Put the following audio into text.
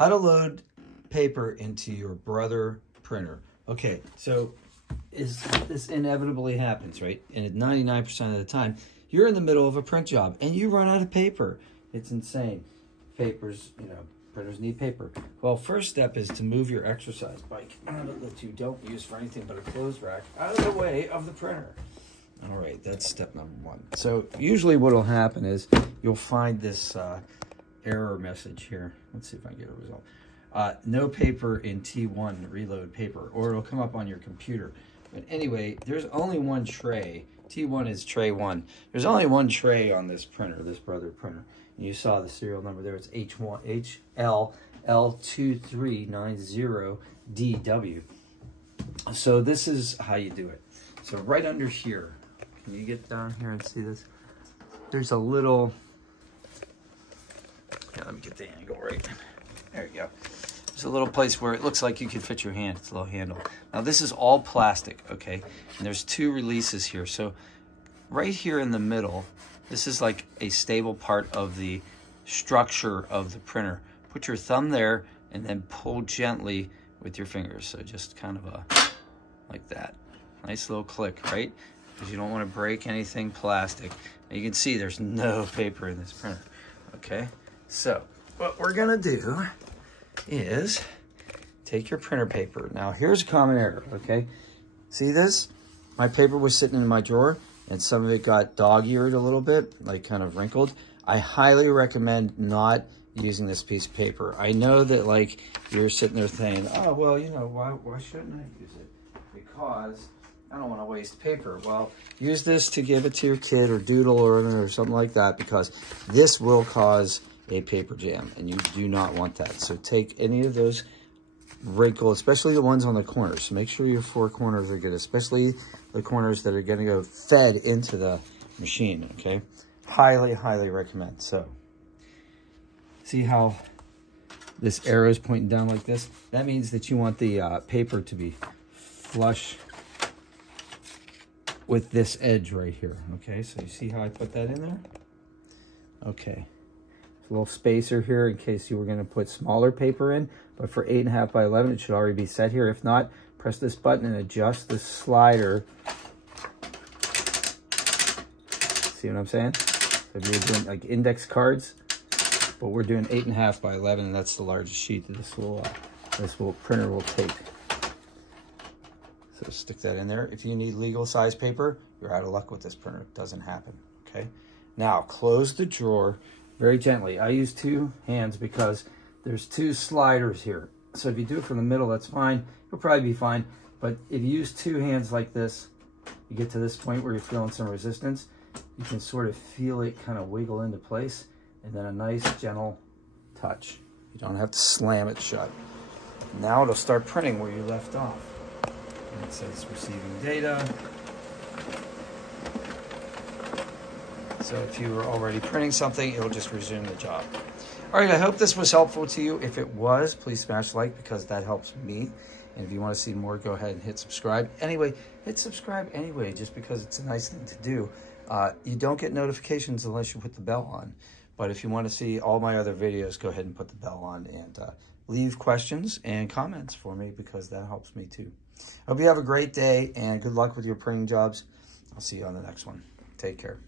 How to load paper into your Brother printer. Okay, so this inevitably happens, right? And 99% of the time, you're in the middle of a print job and you run out of paper. It's insane. Printers need paper. Well, first step is to move your exercise bike that you don't use for anything but a clothes rack out of the way of the printer. All right, that's step number one. So usually what will happen is you'll find this error message here. Let's see if I can get a result. No paper in T1, reload paper, or it'll come up on your computer. But anyway, there's only one tray. T1 is tray 1. There's only one tray on this printer, this Brother printer. And you saw the serial number there. It's HLL2390DW. So this is how you do it. So right under here, can you get down here and see this? There's a little, let me get the angle right. There you go. There's a little place where it looks like you could fit your hand. It's a little handle. Now this is all plastic, okay? And there's 2 releases here. So right here in the middle, this is like a stable part of the structure of the printer. Put your thumb there and then pull gently with your fingers. So just kind of like that. Nice little click, right? Because you don't want to break anything plastic. And you can see there's no paper in this printer, okay? So what we're gonna do is take your printer paper. Now here's a common error, okay? See this? My paper was sitting in my drawer and some of it got dog-eared a little bit, like kind of wrinkled. I highly recommend not using this piece of paper. I know that like you're sitting there saying, oh, well, you know, why shouldn't I use it? Because I don't want to waste paper. Well, use this to give it to your kid or doodle or something like that, because this will cause a paper jam and you do not want that. So take any of those wrinkles, especially the ones on the corners. So make sure your 4 corners are good, especially the corners that are going to go fed into the machine, okay? Highly, highly recommend. So see how this arrow is pointing down like this? That means that you want the paper to be flush with this edge right here, okay? So you see how I put that in there? Okay. A little spacer here in case you were going to put smaller paper in, but for 8.5 by 11 it should already be set here. If not, press this button and adjust the slider. See what I'm saying? So if you're doing like index cards, but we're doing 8.5 by 11, and that's the largest sheet that this little printer will take. So stick that in there. If you need legal size paper, you're out of luck with this printer. It doesn't happen, okay? Now close the drawer very gently. I use 2 hands because there's 2 sliders here. So if you do it from the middle, that's fine. You'll probably be fine. But if you use 2 hands like this, you get to this point where you're feeling some resistance, you can sort of feel it kind of wiggle into place, and then a nice gentle touch. You don't have to slam it shut. Now it'll start printing where you left off. And it says receiving data. So if you were already printing something, it'll just resume the job. All right, I hope this was helpful to you. If it was, please smash like, because that helps me. And if you want to see more, go ahead and hit subscribe. Anyway, hit subscribe anyway, just because it's a nice thing to do. You don't get notifications unless you put the bell on. But if you want to see all my other videos, go ahead and put the bell on and leave questions and comments for me, because that helps me too. Hope you have a great day and good luck with your printing jobs. I'll see you on the next one. Take care.